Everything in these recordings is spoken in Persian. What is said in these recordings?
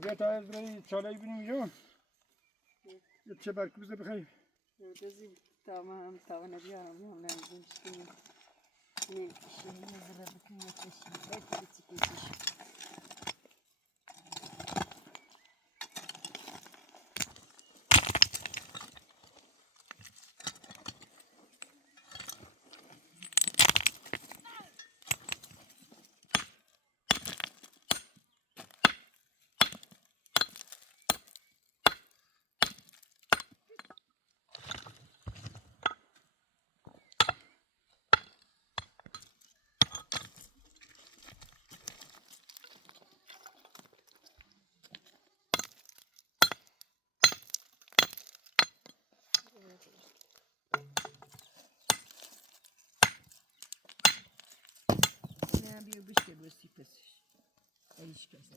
بیا تا از برای چالایی بینیم اینجا یه چه برکوزه بخوایی بزیم تمام تاونه بیارم نمیدونم چی نمیشه نمیزه بکنی کشی کشی نه بیو بشکه برسی پسش ایش کسا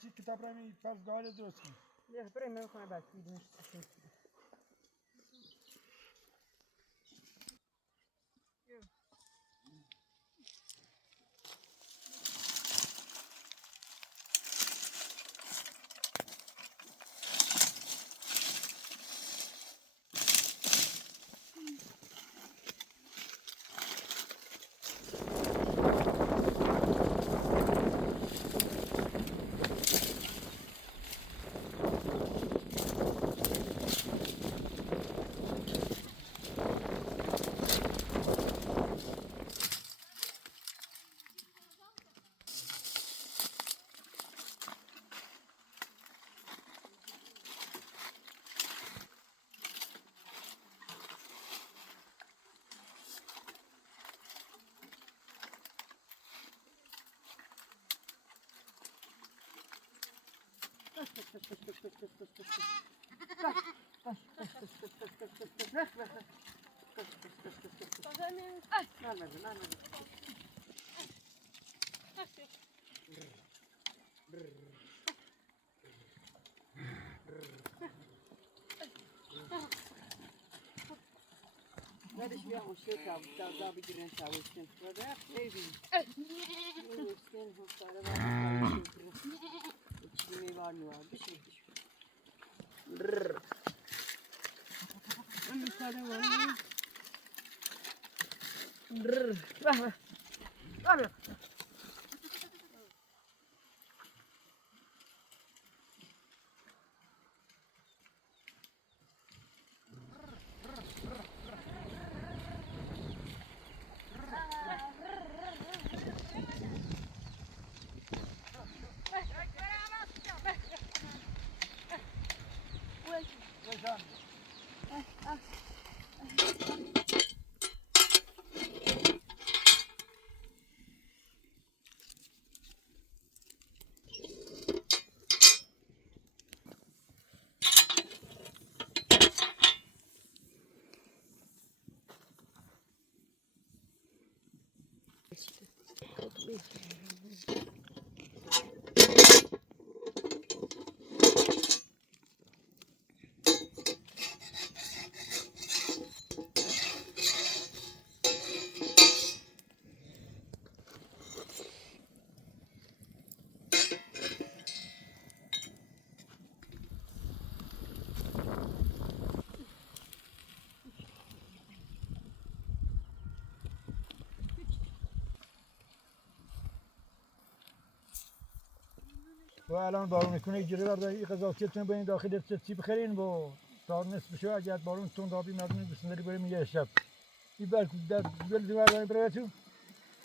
چی کتاب را می پس داره درست کنی نه برای من کنم بعد بیدونش بعدش بیا مشکل تا بگیرن شاوشتن بعد خیلی شاوشتن حساره بعد چی میوار میوار بشه من میساده ولی بابا و الان بارون میکنه جلو برداری قضاوتتون برین داخل چی بخرین و تا نصف شو اگر بارون تند آبی مردم بسندری بریم یه شب این برکو در بل دیوار داریم برای تو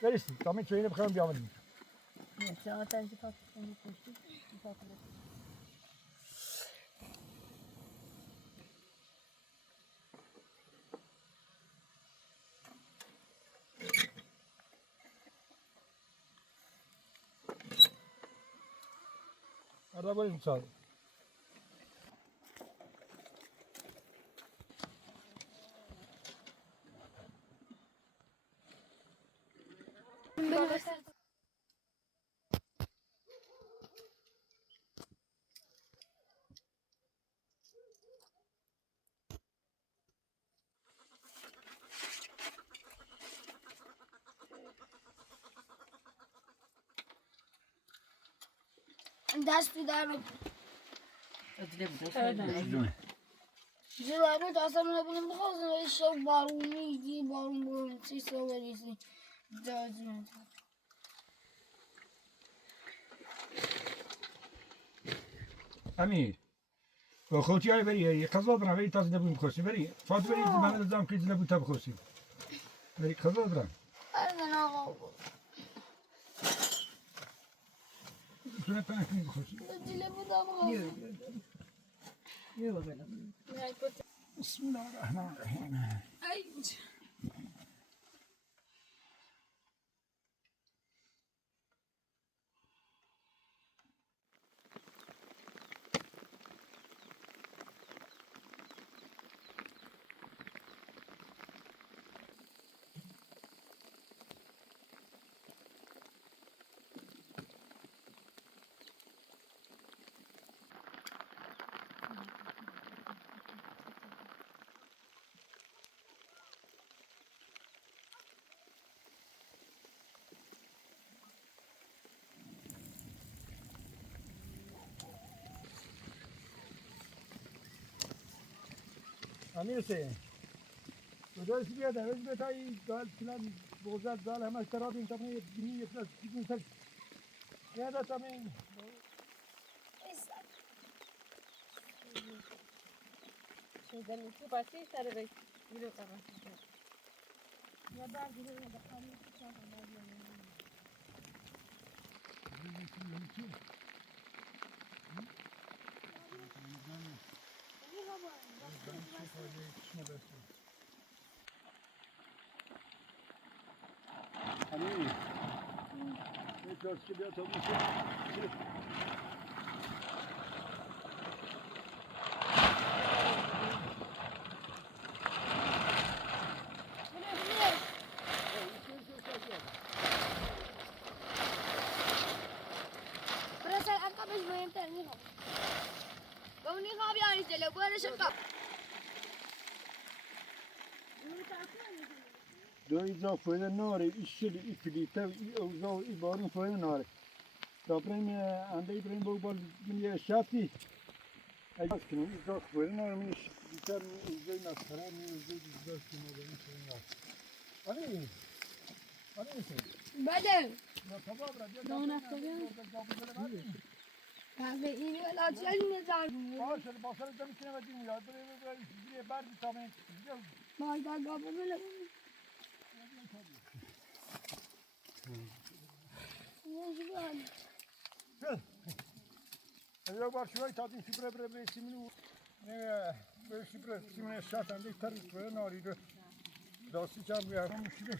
برسید تا من چوینه بخرم بیامونیم نه چرا تنجی پاک کنی پشتی پاک کنی آره بریم سال دست در ادله بود چیزونه جلوی دستم نبینیم بخواستم ایشون بارون میدی بارون چی سوالیسی دادیم امیر با خودتی های بری یه قضا برم بری تازه نبویم خوشی بری فاط بری من نظام که نبود تا بخوشی بری قضا برم اردن آقا شونه پنج بخوشی دل بودم آقا یه بغلم بسم الله الرحمن الرحیم امیر حسین داداش بیا در از بتایی دال فلان بوزات دال همه اشتراطی انت अपने دینی प्लस कितने सर क्या था तमें شدن تو بچه سر بی میرو قرار یا بعد دیگه دخانی امیر میتونی که بیا تو میشه برای سر عقبش مهمتر میخوام با اونی خواب یاری جلو برش عقب دو ایزا فایده ناره ایشلی ایفلیته ای اوزا ای بارون فایده ناره دابریم انده بریم با بال من یه شفتی اگه کنم ایزا فایده ناره منش بیشتر اوزای مسخره می اوزای دیزاش که مادرین فایده ناره آنی بله یا کباب را بیا دو نفر به این ولاچل نزار باشه باشه دمی کنه و دیم یاد بره برد تامین مایدا گابو بله یا بار شوی تادین شبره بره بره سیمینو نه بره شبره سیمینه شات انده تر بره ناری رو داستی چم بیار هم شبه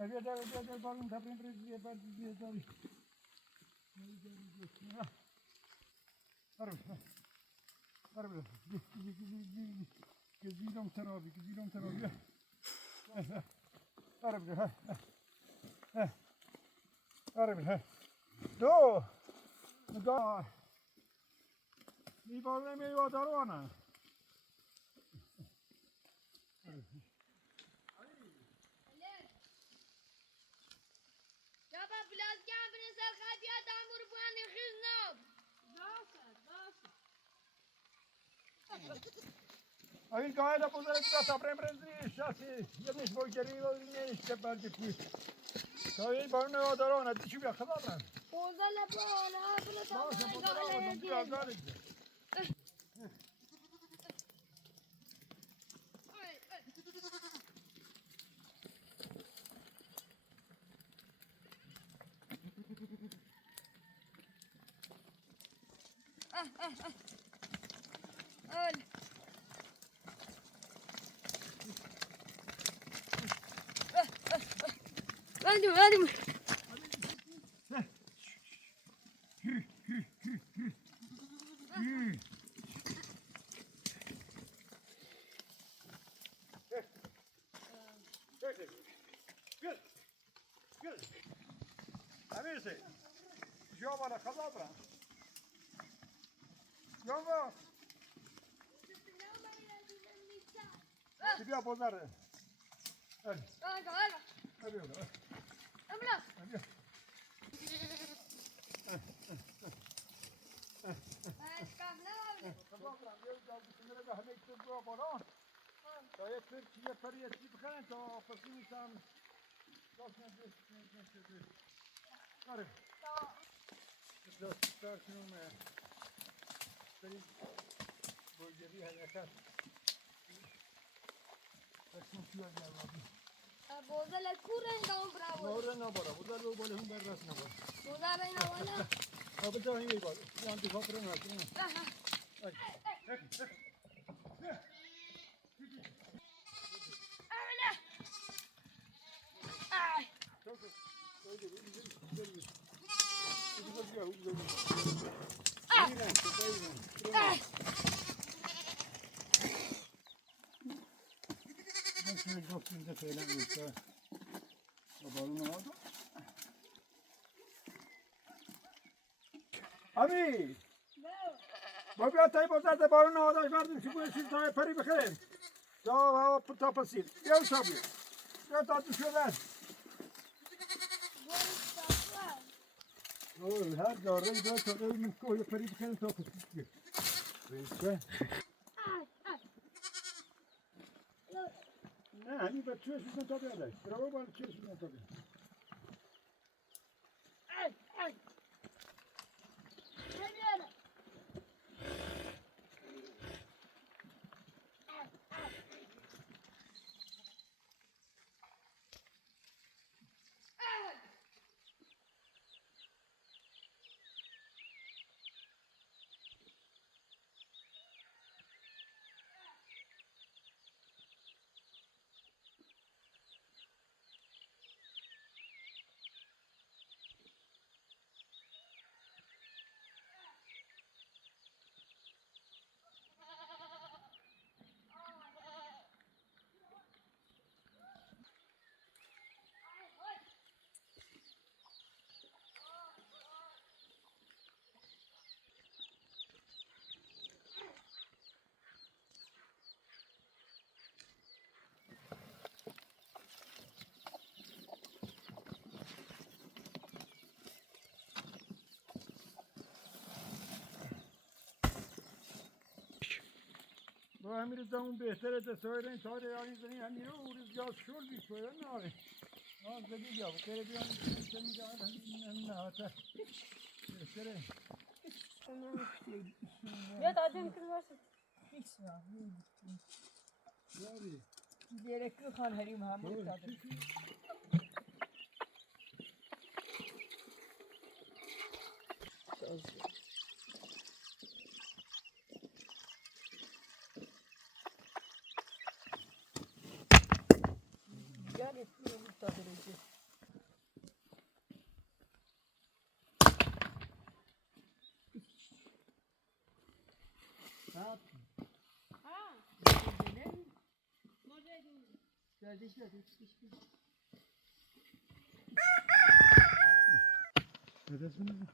Abiyade, abiyade, balon taprin prezi, abiyade, dali. Arab, Arab, gezidom terabi. Arab, Arab, do, mi balon mi vadarona. این قاعده بزرگ است ابراهیم رنزی شاسی یادش بگیری و نیست که برگ توی تا این بار نواداران دیشی بیا خبرم اوزال بالا باشه بزرگ بیا گاری Hadi. بله خدا برم یونگا بیا بازاره هلی هلی بیا خدا برم یه جا بسیاره به همه ایتون دو باران تا یه پری یه چی بخرن تا پسی میشم داشتن بس آره داشتار کنم بریم بلگری حرکت بسیم شویا جوابی بوزل کورن دام براو نور نباره بودار رو باله هم بر راست نباره بوزل این والا آب جایی میباره یان دیگه پر نکنه Şöyle doktorda falan yoksa babalım oldu. Abi. Baba tay bozar da balon oldu. Verdim şu bu siz tay pari bakayım. Daha puta pasil. Gel tabii. Gel tatlı şöyle. Oy her darbe da çok evin koyu pari bakayım çok pasil. Böyle. Ne hani bak çözümden tabii aday. Bravo bana çözümden tabii. Bu emir zaman behtere de söyleyin tare yani zeni emir o rüzgar şol bir söylen ne abi. Az da bir ya bu kere bir an kendi de hani ne hata. Behtere. Ya da adem kız varsa. Hiç ya. Yani. Gerekli kan herim hamile tadı. Yani bu tadı recep. Ha. Kardeşler Ödesiniz mi?